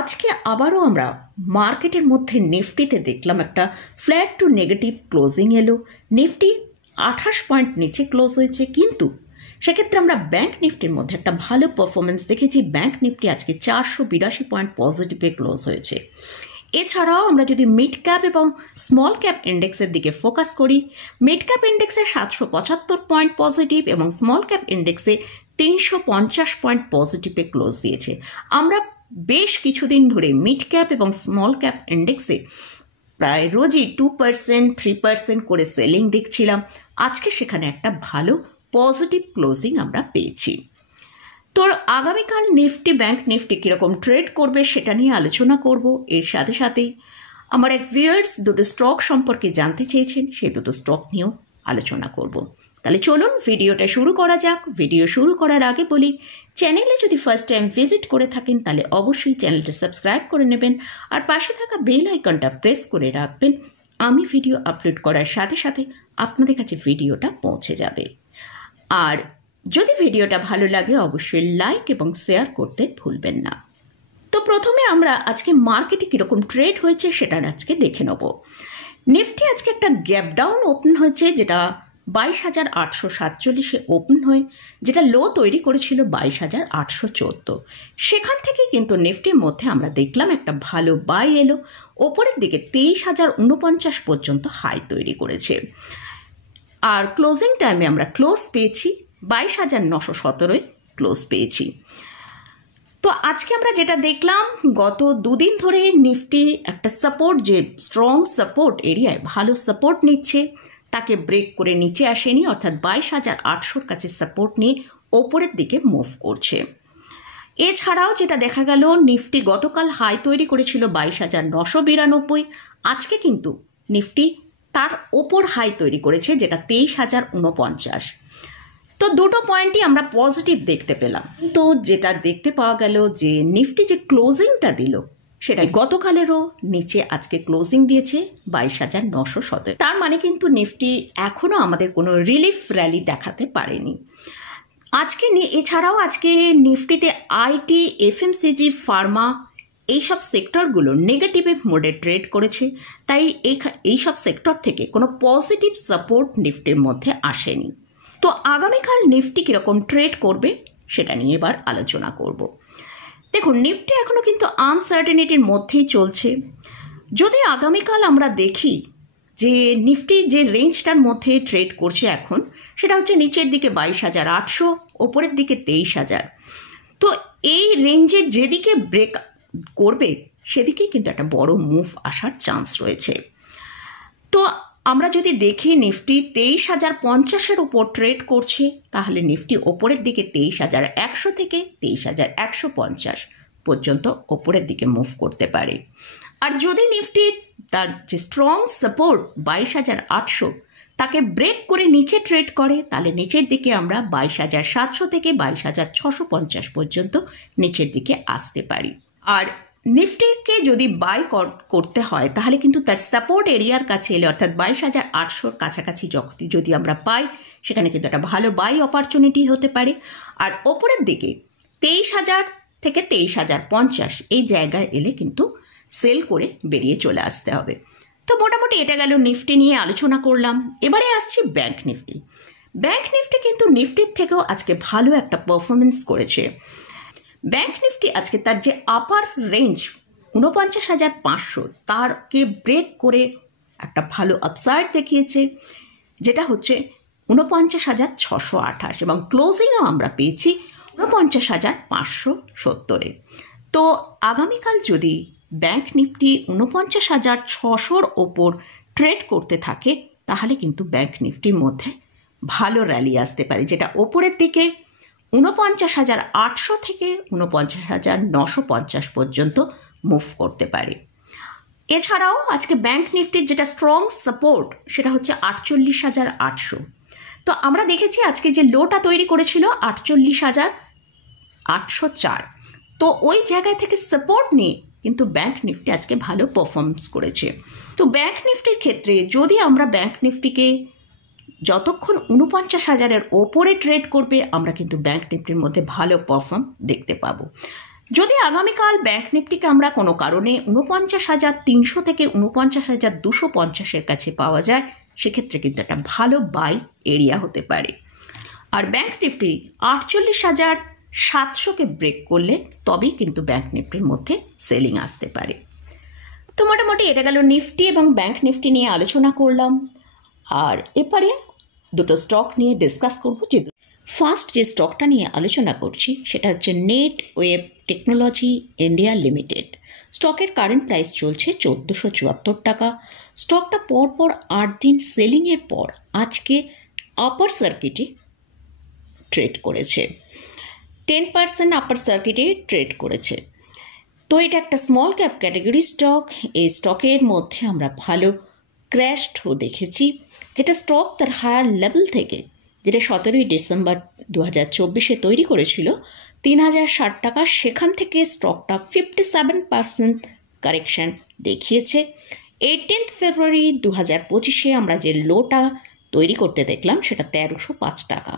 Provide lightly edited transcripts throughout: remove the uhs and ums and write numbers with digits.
আজকে আবারও আমরা মার্কেটের মধ্যে নিফটিতে দেখলাম একটা ফ্ল্যাট টু নেগেটিভ ক্লোজিং এলো। নিফটি 28 পয়েন্ট নিচে ক্লোজ হয়েছে, কিন্তু সেক্ষেত্রে আমরা ব্যাংক নিফটির মধ্যে একটা ভালো পারফরমেন্স দেখেছি। ব্যাংক নিফটি আজকে 482 পয়েন্ট পজিটিভে ক্লোজ হয়েছে। এছাড়াও আমরা যদি মিড ক্যাপ এবং স্মল ক্যাপ ইন্ডেক্সের দিকে ফোকাস করি, মিড ক্যাপ ইন্ডেক্সে 775 পয়েন্ট পজিটিভ এবং স্মল ক্যাপ ইন্ডেক্সে 350 পয়েন্ট পজিটিভে ক্লোজ দিয়েছে। আমরা বেশ কিছুদিন ধরে মিড ক্যাপ এবং স্মল ক্যাপ ইন্ডেক্সে প্রায় রোজই 2%, 3% করে সেলিং দেখছিলাম। আজকে সেখানে একটা ভালো পজিটিভ ক্লোজিং আমরা পেয়েছি। তোর আগামীকাল নিফটি ব্যাংক নিফটি কীরকম ট্রেড করবে সেটা নিয়ে আলোচনা করব। এর সাথে সাথেই আমার এক ভিউয়ার্স দুটো স্টক সম্পর্কে জানতে চেয়েছেন, সেই দুটো স্টক নিয়েও আলোচনা করব। তাহলে চলুন ভিডিওটা শুরু করা যাক। ভিডিও শুরু করার আগে বলি, চ্যানেলে যদি ফার্স্ট টাইম ভিজিট করে থাকেন তাহলে অবশ্যই চ্যানেলটা সাবস্ক্রাইব করে নেবেন আর পাশে থাকা বেল আইকনটা প্রেস করে রাখবেন। আমি ভিডিও আপলোড করার সাথে সাথে আপনাদের কাছে ভিডিওটা পৌঁছে যাবে। আর যদি ভিডিওটা ভালো লাগে অবশ্যই লাইক এবং শেয়ার করতে ভুলবেন না। তো প্রথমে আমরা আজকে মার্কেটে কীরকম ট্রেড হয়েছে সেটা আজকে দেখে নেব। নিফটি আজকে একটা গ্যাপ ডাউন ওপেন হয়েছে, যেটা 22,847-এ ওপেন হয়ে যেটা লো তৈরি করেছিল 22,814। সেখান থেকে কিন্তু নিফটির মধ্যে আমরা দেখলাম একটা ভালো বাই এলো, ওপরের দিকে 23,049 পর্যন্ত হাই তৈরি করেছে। আর ক্লোজিং টাইমে আমরা ক্লোজ পেয়েছি 22,917-এ ক্লোজ পেয়েছি। তো আজকে আমরা যেটা দেখলাম, গত দুদিন ধরে নিফটি একটা সাপোর্ট, যে স্ট্রং সাপোর্ট এরিয়ায় ভালো সাপোর্ট নিচ্ছে, তাকে ব্রেক করে নিচে আসেনি, অর্থাৎ 22,800-র কাছে সাপোর্ট নিয়ে ওপরের দিকে মুভ করছে। এছাড়াও যেটা দেখা গেল, নিফটি গতকাল হাই তৈরি করেছিল 22,992, আজকে কিন্তু নিফটি তার ওপর হাই তৈরি করেছে, যেটা 23,049। তো দুটো পয়েন্টই আমরা পজিটিভ দেখতে পেলাম। তো যেটা দেখতে পাওয়া গেল যে নিফটি যে ক্লোজিংটা দিল সেটা গতকালেরও নিচে আজকে ক্লোজিং দিয়েছে 22,917। তার মানে কিন্তু নিফটি এখনও আমাদের কোনো রিলিফ র্যালি দেখাতে পারেনি আজকে। এছাড়াও আজকে নিফটিতে আইটি, এফএমসিজি, ফার্মা এইসব সেক্টরগুলো নেগেটিভ মোডে ট্রেড করেছে, তাই এইসব সেক্টর থেকে কোনো পজিটিভ সাপোর্ট নিফটির মধ্যে আসেনি। তো আগামীকাল নিফটি কীরকম ট্রেড করবে সেটা নিয়ে এবার আলোচনা করব। দেখুন, নিফটি এখনও কিন্তু আনসার্টেনিটির মধ্যেই চলছে। যদি আগামীকাল আমরা দেখি যে নিফটি যে রেঞ্জটার মধ্যে ট্রেড করছে এখন, সেটা হচ্ছে নিচের দিকে 22,800, ওপরের দিকে 23,000। তো এই রেঞ্জের যেদিকে ব্রেক করবে সেদিকেই কিন্তু একটা বড় মুভ আসার চান্স রয়েছে। তো আমরা যদি দেখি নিফটি 23,050-এর উপর ট্রেড করছে, তাহলে নিফটি ওপরের দিকে 23,100 থেকে 23,150 পর্যন্ত ওপরের দিকে মুভ করতে পারে। আর যদি নিফটি তার যে স্ট্রং সাপোর্ট 22,800 তাকে ব্রেক করে নিচে ট্রেড করে, তাহলে নিচের দিকে আমরা 22,700 থেকে 22,650 পর্যন্ত নিচের দিকে আসতে পারি। আর নিফটিকে যদি বাই করতে হয় তাহলে কিন্তু তার সাপোর্ট এরিয়ার কাছে এলে, অর্থাৎ 22,800-র কাছাকাছি যদি আমরা পাই, সেখানে কিন্তু একটা ভালো বাই অপরচুনিটি হতে পারে। আর ওপরের দিকে 23,000 থেকে 23,050 এই জায়গায় এলে কিন্তু সেল করে বেরিয়ে চলে আসতে হবে। তো মোটামুটি এটা গেল নিফটি নিয়ে আলোচনা করলাম। এবারে আসছি ব্যাংক নিফটি। ব্যাংক নিফটি কিন্তু নিফটির থেকেও আজকে ভালো একটা পারফরমেন্স করেছে। ব্যাংক নিফটি আজকে তার যে আপার রেঞ্জ 49,500 তারকে ব্রেক করে একটা ভালো আপসাইড দেখিয়েছে, যেটা হচ্ছে 49,628 এবং ক্লোজিংও আমরা পেয়েছি 49,570-এ। তো আগামীকাল যদি ব্যাংক নিফটি 49,600-র ওপর ট্রেড করতে থাকে, তাহলে কিন্তু ব্যাংক নিফটির মধ্যে ভালো র্যালি আসতে পারে, যেটা ওপরের দিকে 49,800 থেকে 49,950 পর্যন্ত মুভ করতে পারে। এছাড়াও আজকে ব্যাংক নিফটির যেটা স্ট্রং সাপোর্ট সেটা হচ্ছে 48,800। তো আমরা দেখেছি আজকে যে লোটা তৈরি করেছিল 48,804, তো ওই জায়গায় থেকে সাপোর্ট নিয়ে কিন্তু ব্যাংক নিফটি আজকে ভালো পারফরমেন্স করেছে। তো ব্যাংক নিফটির ক্ষেত্রে যদি আমরা ব্যাংক নিফটিকে যতক্ষণ 49,000-এর ওপরে ট্রেড করবে, আমরা কিন্তু ব্যাংক নিফটির মধ্যে ভালো পারফর্ম দেখতে পাবো। যদি আগামীকাল ব্যাংক নিফটিকে আমরা কোনো কারণে ৪৯,৩০০ থেকে ৪৯,২৫০-এর কাছে পাওয়া যায়, সেক্ষেত্রে কিন্তু একটা ভালো বাই এরিয়া হতে পারে। আর ব্যাংক নিফটি ৪৮,৭০০-কে ব্রেক করলে তবেই কিন্তু ব্যাংক নিফটির মধ্যে সেলিং আসতে পারে। তো মোটামুটি এটা গেল নিফটি এবং ব্যাংক নিফটি নিয়ে আলোচনা করলাম। আর এরপরে দুটো স্টক নিয়ে ডিসকাস করব। ফার্স্ট যে স্টকটা নিয়ে আলোচনা করছি সেটা হচ্ছে নেটওয়েব টেকনোলজি ইন্ডিয়া লিমিটেড। স্টকের কারেন্ট প্রাইস চলছে ১৪৭৪ টাকা। স্টকটা পরপর ৮ দিন সেলিংয়ের পর আজকে আপার সার্কিটে ট্রেড করেছে, 10% আপার সার্কিটে ট্রেড করেছে। তো এটা একটা স্মল ক্যাপ ক্যাটাগরি স্টক। এই স্টকের মধ্যে আমরা ভালো ক্র্যাশ থ্রো দেখেছি, যেটা স্টক তার হায়ার লেভেল থেকে, যেটা 17ই ডিসেম্বর 2024-এ তৈরি করেছিল ৩,০৬০ টাকা, সেখান থেকে স্টকটা 57% কারেকশান দেখিয়েছে। 18 ফেব্রুয়ারি 2025-এ আমরা যে লোটা তৈরি করতে দেখলাম সেটা ১৩০৫ টাকা।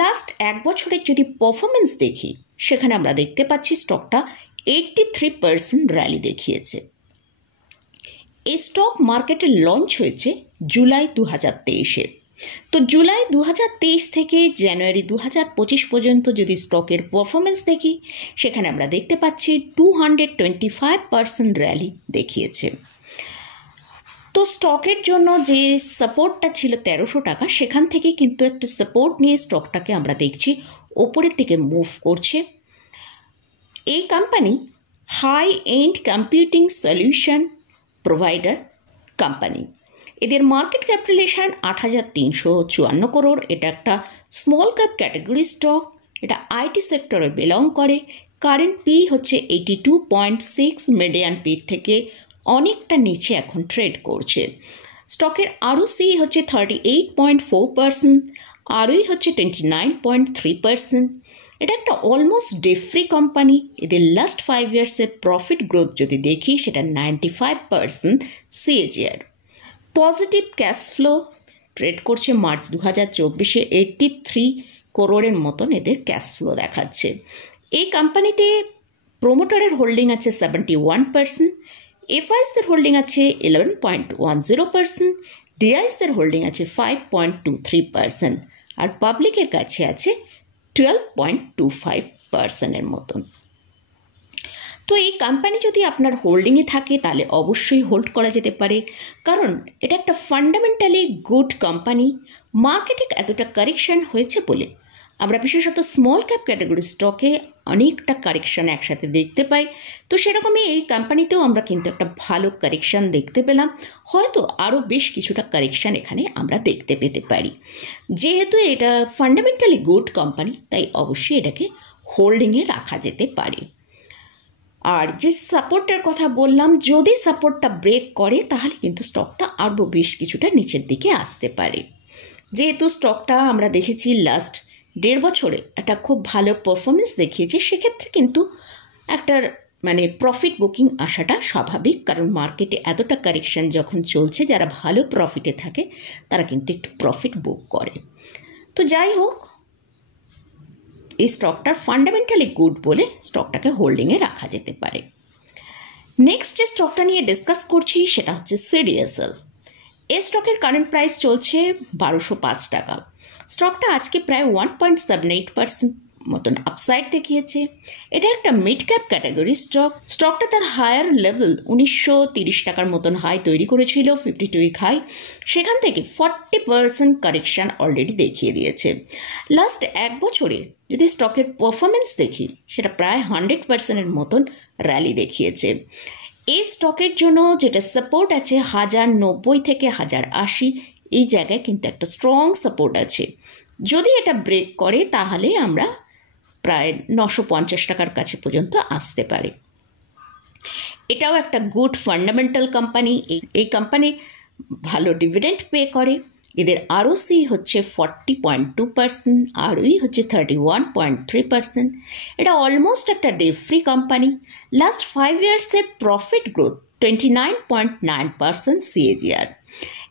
লাস্ট এক বছরের যদি পারফরমেন্স দেখি, সেখানে আমরা দেখতে পাচ্ছি স্টকটা 83% র্যালি দেখিয়েছে। এই স্টক মার্কেটে লঞ্চ হয়েছে জুলাই 2023-এ। তো জুলাই 2023 থেকে জানুয়ারি 2025 পর্যন্ত যদি স্টকের পারফরমেন্স দেখি, সেখানে আমরা দেখতে পাচ্ছি 225% র্যালি দেখিয়েছে। তো স্টকের জন্য যে সাপোর্টটা ছিল ১৩০০ টাকা, সেখান থেকে কিন্তু একটা সাপোর্ট নিয়ে স্টকটাকে আমরা দেখছি ওপরের দিকে মুভ করছে। এই company high end computing solution provider company. এদের মার্কেট ক্যাপিটালাইজেশন ৮,৩৫৪ করোড়। এটা একটা স্মল ক্যাপ ক্যাটাগরি স্টক। এটা আইটি সেক্টরে বিলং করে। কারেন্ট পি হচ্ছে 82.6, মিডিয়ান পি থেকে অনেকটা নিচে এখন ট্রেড করছে। স্টকের আরওসি হচ্ছে 38.4%, আরওই হচ্ছে 29.3%। এটা একটা অলমোস্ট ডেট ফ্রি কোম্পানি। এদের লাস্ট 5 ইয়ার্সের প্রফিট গ্রোথ যদি দেখি, সেটা 95% CAGR. Positive case flow trade করছে। মার্চ 2024-এ 83 করোড়ের মতন এদের ক্যাশ ফ্লো দেখাচ্ছে। এই কোম্পানিতে প্রোমোটারের হোল্ডিং আছে 71%, এফআইসদের হোল্ডিং আছে 11.10%, ডিআইসদের হোল্ডিং আছে 5.23%, আর পাবলিকের কাছে আছে 12.25%-এর মতন। তো এই কোম্পানি যদি আপনার হোল্ডিংয়ে থাকে তাহলে অবশ্যই হোল্ড করা যেতে পারে, কারণ এটা একটা ফান্ডামেন্টালি গুড কোম্পানি। মার্কেটে এতটা কারেকশান হয়েছে বলে আমরা বিশেষত স্মল ক্যাপ ক্যাটাগরি স্টকে অনেকটা কারেকশান একসাথে দেখতে পাই। তো সেরকমই এই কোম্পানিতেও আমরা কিন্তু একটা ভালো কারেকশান দেখতে পেলাম। হয়তো আরও বেশ কিছুটা কারেকশান এখানে আমরা দেখতে পেতে পারি। যেহেতু এটা ফান্ডামেন্টালি গুড কোম্পানি, তাই অবশ্যই এটাকে হোল্ডিংয়ে রাখা যেতে পারে। আর যে সাপোর্টের কথা বললাম, যদি সাপোর্টটা ব্রেক করে তাহলে কিন্তু স্টকটা আরও বেশ কিছুটা নিচের দিকে আসতে পারে। যেহেতু স্টকটা আমরা দেখেছি লাস্ট 1.5 বছরে একটা খুব ভালো পারফরমেন্স দেখিয়েছে, সেক্ষেত্রে কিন্তু একটা প্রফিট বুকিং আসাটা স্বাভাবিক, কারণ মার্কেটে এতটা কারেকশান যখন চলছে, যারা ভালো প্রফিটে থাকে তারা কিন্তু একটু প্রফিট বুক করে। তো যাই হোক, এই স্টকটার ফান্ডামেন্টালি গুড বলে স্টকটাকে হোল্ডিংয়ে রাখা যেতে পারে। নেক্সট যে স্টকটা নিয়ে ডিসকাস করছি সেটা হচ্ছে সিডিএসএল। এই স্টকের কারেন্ট প্রাইস চলছে ১২০৫ টাকা। স্টকটা আজকে প্রায় 1.78% মতন আপসাইড দেখিয়েছে। এটা একটা মিড ক্যাপ ক্যাটাগরি স্টক। স্টকটা তার হায়ার লেভেল ১৯৩০ টাকার মতন হাই তৈরি করেছিল, 52 উইক হাই। সেখান থেকে 40% কারেকশান অলরেডি দেখিয়ে দিয়েছে। লাস্ট এক বছরে যদি স্টকের পারফরমেন্স দেখি, সেটা প্রায় 100%-এর মতন র্যালি দেখিয়েছে। এই স্টকের জন্য যেটা সাপোর্ট আছে 1090 থেকে 1080, এই জায়গায় কিন্তু একটা স্ট্রং সাপোর্ট আছে। যদি এটা ব্রেক করে তাহলে আমরা প্রায় 950 টাকার কাছে পর্যন্ত আসতে পারে। এটাও একটা গুড ফান্ডামেন্টাল কোম্পানি। এই কোম্পানি ভালো ডিভিডেন্ড পে করে। এদের আরওসি হচ্ছে 40.2%, আরওই হচ্ছে 31.3%। এটা অলমোস্ট একটা ডেট ফ্রি কোম্পানি। লাস্ট 5 ইয়ার্সের প্রফিট গ্রোথ 29.9% সিএজিআর।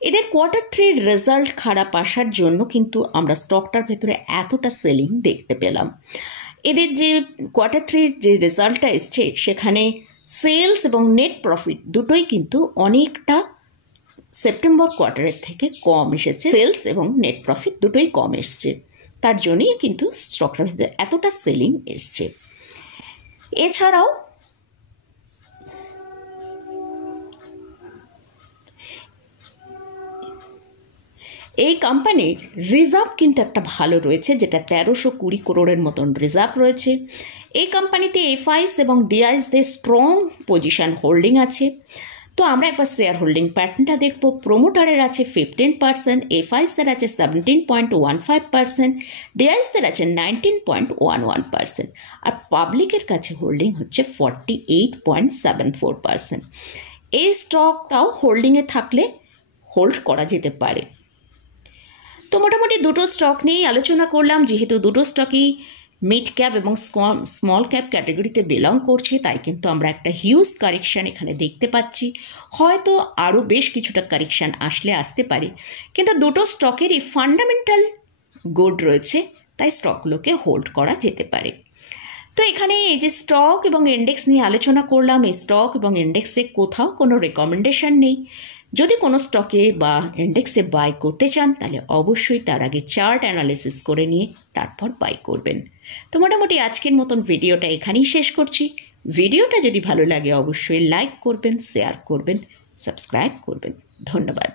এদের Q3 রেজাল্ট খারাপ আসার জন্য কিন্তু আমরা স্টকটার ভেতরে এতটা সেলিং দেখতে পেলাম। এদের যে Q3 যে রেজাল্টটা এসছে সেখানে সেলস এবং নেট প্রফিট দুটোই কিন্তু অনেকটা সেপ্টেম্বর কোয়ার্টারের থেকে কম এসেছে। সেলস এবং নেট প্রফিট দুটোই কম এসছে, তার জন্যই কিন্তু স্টকটার ভিতরে এতটা সেলিং এসছে। এছাড়াও এই কোম্পানির রিজার্ভ কিন্তু একটা ভালো রয়েছে, যেটা 1320 করোড়ের মতন রিজার্ভ রয়েছে। এই কোম্পানিতে এফআইস এবং ডিআইসদের স্ট্রং পজিশন হোল্ডিং আছে। তো আমরা একবার শেয়ার হোল্ডিং প্যাটার্নটা দেখব। প্রোমোটারের আছে 15%, এফআইসদের আছে 17.15%, ডিআইসদের আছে 19.11%, আর পাবলিকের কাছে হোল্ডিং হচ্ছে 48.74%। এই স্টকটাও হোল্ডিংয়ে থাকলে হোল্ড করা যেতে পারে। তো মোটামুটি দুটো স্টক নিয়েই আলোচনা করলাম। যেহেতু দুটো স্টকই মিড ক্যাপ এবং স্মল ক্যাপ ক্যাটাগরিতে বিলং করছে, তাই কিন্তু আমরা একটা হিউজ কারেকশান এখানে দেখতে পাচ্ছি। হয়তো আরও বেশ কিছুটা কারেকশান আসতে পারে, কিন্তু দুটো স্টকেরই ফান্ডামেন্টাল গুড রয়েছে, তাই স্টকগুলোকে হোল্ড করা যেতে পারে। তো এখানে এই যে স্টক এবং ইন্ডেক্স নিয়ে আলোচনা করলাম, এই স্টক এবং ইন্ডেক্সে কোথাও কোনো রেকমেন্ডেশন নেই। যদি কোনো স্টকে বা ইন্ডেক্সে বাই করতে চান তাহলে অবশ্যই তার আগে চার্ট অ্যানালিসিস করে নিয়ে তারপর বাই করবেন। তো মোটামুটি আজকের মতন ভিডিওটা এখানেই শেষ করছি। ভিডিওটা যদি ভালো লাগে অবশ্যই লাইক করবেন, শেয়ার করবেন, সাবস্ক্রাইব করবেন। ধন্যবাদ।